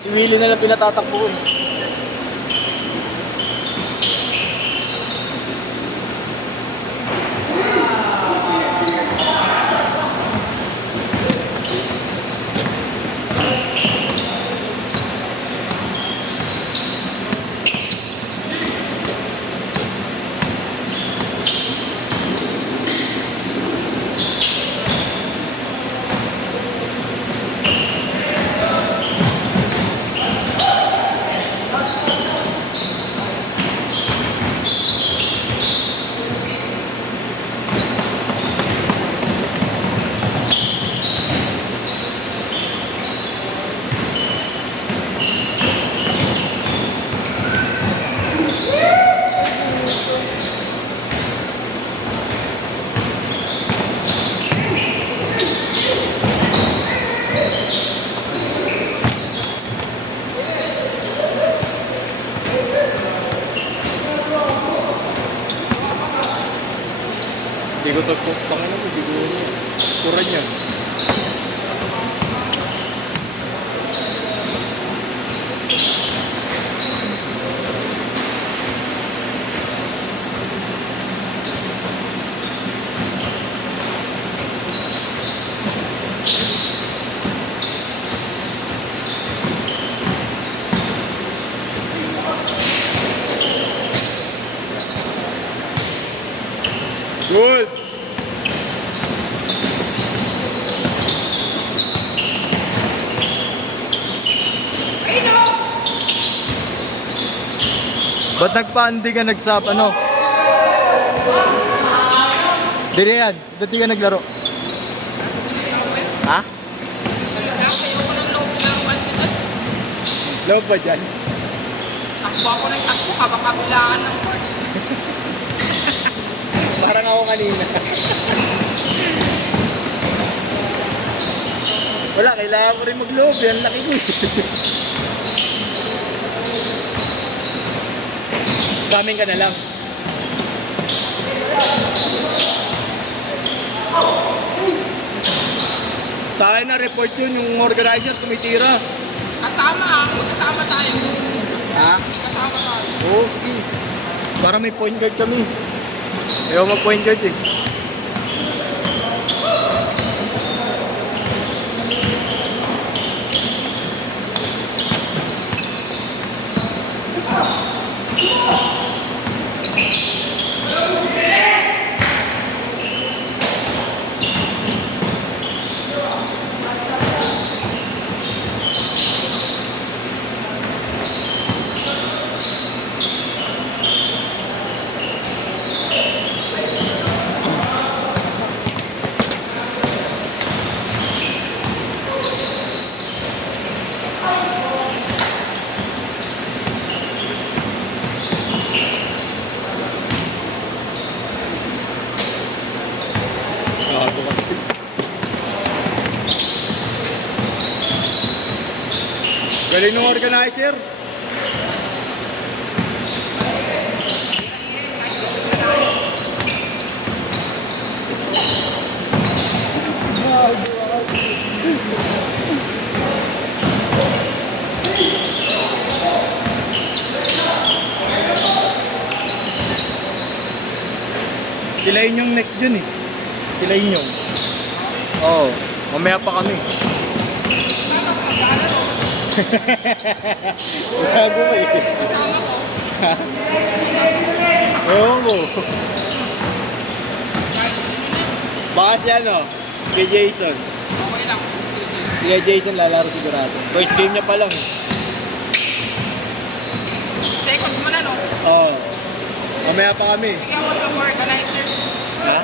Si Willie na lang pinatatakbo eh. Hindi ko tagpok pang ano, hindi ko kuran yan. Good! Ba't nagpa-hindi ka nagsap, ano? Dire yan, ba't di ka naglaro? Ha? Loob ba dyan? Takbo ako ng takbo, kabakabilaan ng court. Parang ako kanina. Wala, kailangan ko rin mag-loob. Yan, laki ko. Sa amin ka na lang. Tayo na report yun, yung organizer tumitira. Kasama tayo. Ha? Kasama tayo. Oo, sige. Para may point guard kami. Ayaw mag-point guard eh. Galing ng organizer. Sila yun yung next dyan eh. Sila yun yung. Oo, mamaya pa kami. Gago mo eh. Kasama ko. Oo mo. Baka siya no, si Jason. Okay lang. Si Jason lalaro sigurado. First game niya pa lang. Second mo na, no? Oo. Mamaya pa kami. Sige ako ng organizer. Ha?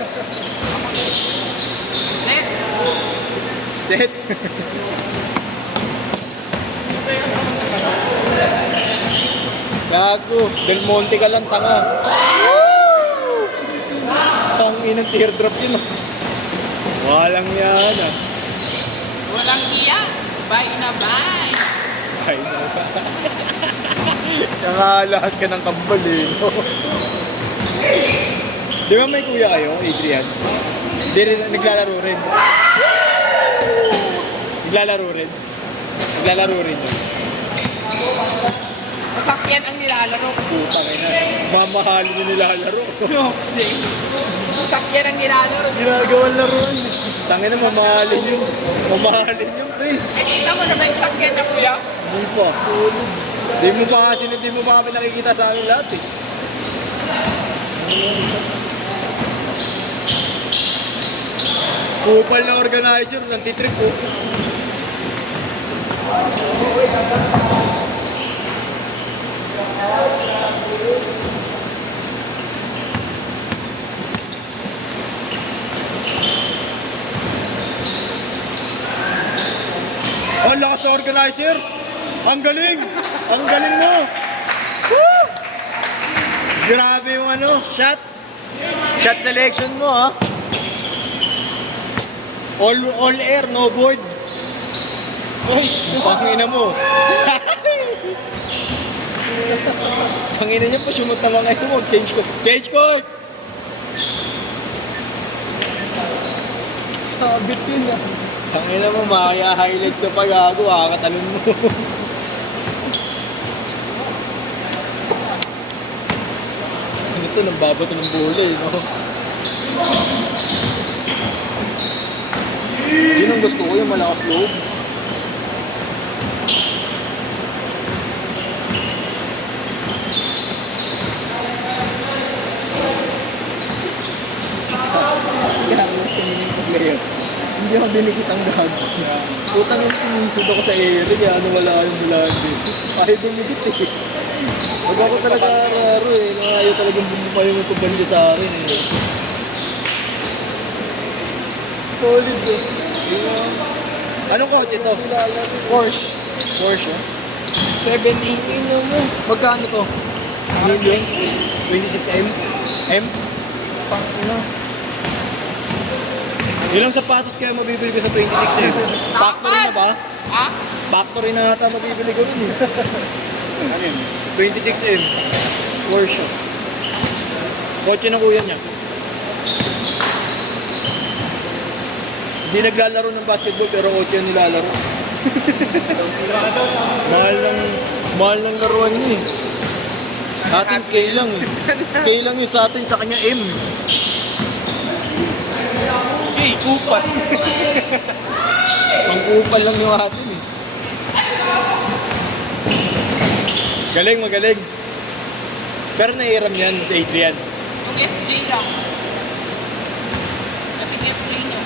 Set. Set? Gago, Del Monte ka lang tanga. Tang inang teardrop yun. Walang yan ah. Walang iya. Bye na bye. Ay, nangalahas ka ng kambal eh. No? Di ba may kuya kayo, Adrian? Di rin, naglalaro rin. Naglalaro rin. Naglalaro rin yun. nilalaro. Putang ina. Mamahalin yung nilalaro. Hindi. Sakyan ang nilalaro. Ginagawang laruan. Tangin na mamahalin yun. Mamahalin yun, pre. Eh, kita mo na ba yung sakyan na kuya? Hindi pa. Hindi mo pa kami nakikita sa amin lahat eh. Kupal na organizer, nantitrip po. Oh, lakas sa organizer! Ang galing! Ang galing mo! Woo! Grabe yung ano, shot! Shot selection mo, ha? All air, no void. Pangina mo. Pangina niya pa, sumot na mga ito mo. Change court. Change court! Sabit yun, ha? Pangina mo, makaya-highlight ka pa gago, kakatalon mo. Ito, nagbabato ng bola eh, no? Yun ang gusto ko, yung malakas loob. Carlos, kanilang player. Hindi ako dinikit ang gago. Putang yung tinisod ako sa area, kaya ano wala yung bulaan dito. Ayaw dumikit eh. Huwag ako talaga raro eh. Ayaw talagang bumupayo mo itong banda sa akin eh. Solid eh. Anong coach ito? Porsche. Porsche? 718 mo. Magkano to? Parang 26. 26M? M? Pangina. Ilang sapatos kaya mabibili ko sa 26M? Factory na ba? Ha? Factory na ata mabibili ko rin eh. Ano yun? 26M. Porsche. Kotse ng kuya niya. Hindi naglalaro ng basketball pero kotse yung nilalaro. mahal ng laruan niya eh. Sa atin K lang eh. K lang yung sa atin, sa kanya M. Hey, kupal. Ang kupal lang yung atin eh. Galing, magaling. Pero nairam yan, Adrian. Yung FJ lang. Dating FJ niya.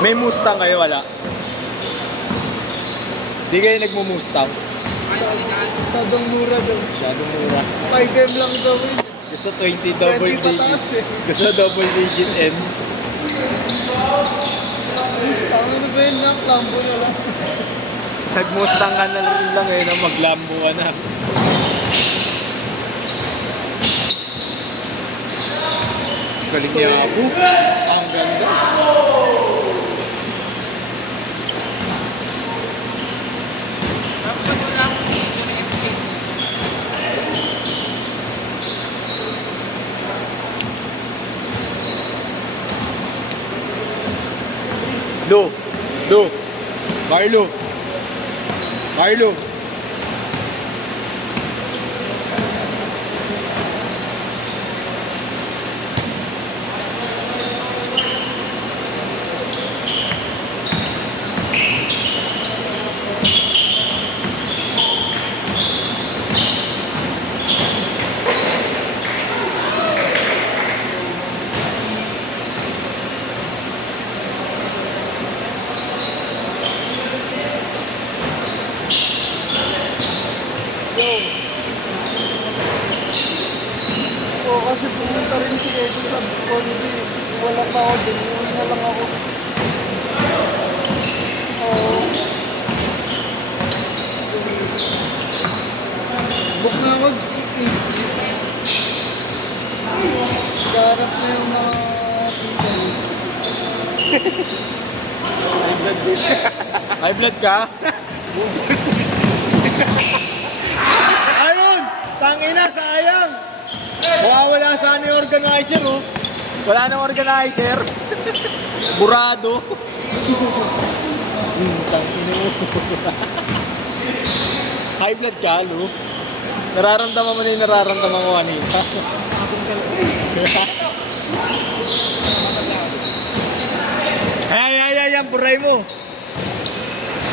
May Mustang kayo, wala? Di kayo nagmo-Mustang? Ayaw original. Masyadong mura daw. Masyadong mura. 5M lang daw yun. Gusto 20 double 20 digit. pataas eh. Gusto double digit M. Mustang, ano ba yun? Lambo na lang. Nag-Mustang ka na rin lang eh, na maglambo ka na. Galing niya Abu. Ang ganda. Tapos wala akong dito ng FJ. Do. Carlo. Carlo. Oo, kasi pumunta rin si Edo sa Condi. Wala pa ako din. Uwi na lang ako. Oo. Book na ako. Garap na yung mga High blood ka? Ayun! Tangina, sayang! Mawawala sana yung organizer, oh. Wala nang organizer. Burado. Tangina mo. High blood ka, Lu. Nararamdaman mo na yung nararamdaman ko kanina. Ay, buray mo.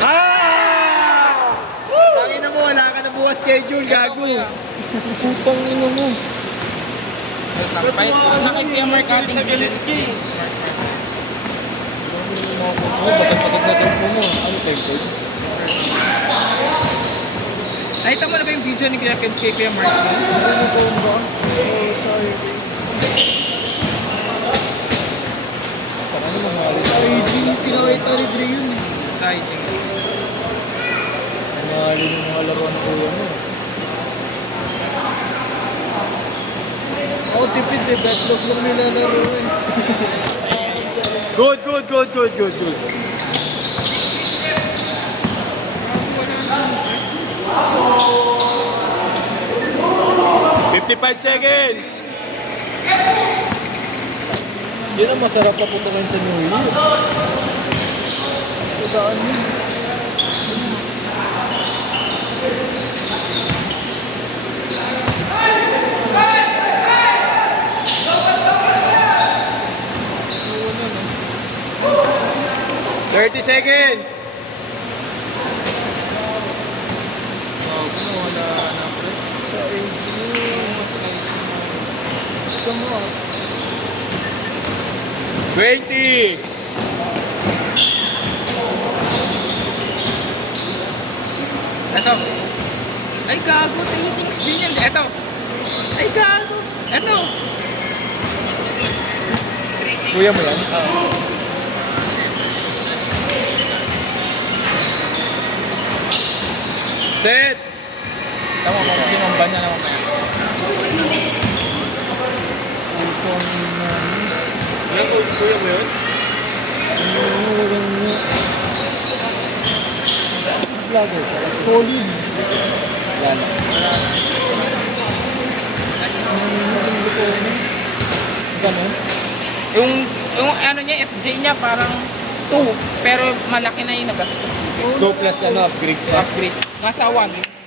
Ah! Tangina mo, wala ka na bukas schedule, gago. Pupang ino mo. Nakipia marketing bilhin. Basag-basag na cellphone mo. Ano cellphone? Nakita mo na ba yung video ni Kuya Kebs kay Kuya Mark? Ano ko ba? Oh, sorry. Ano mangyari? Ay, pinakita ni Dre yun. Exciting. Nangyari yung mga laruan ng kuya mo. Ako tipid eh, backlog lang nilalaro eh. Good. 55 seconds! Yun ang masarap na puntahan sa New Year. Saan yun? No. 30 seconds! Wala na pre. Sa AG, come on. 20! Ito. Ay gago, tinitings din yan. Ito. Ay gago. Ito. Kuya mo yan? Set! Tama mo, kinumban niya naman. Kuya mo yun? Vlogger. Solid. Yan. Ganun. Yung ano niya, FJ niya parang 2. Pero malaki na yung nagastos. 2 plus upgrade pa. Upgrade. Nasa 1.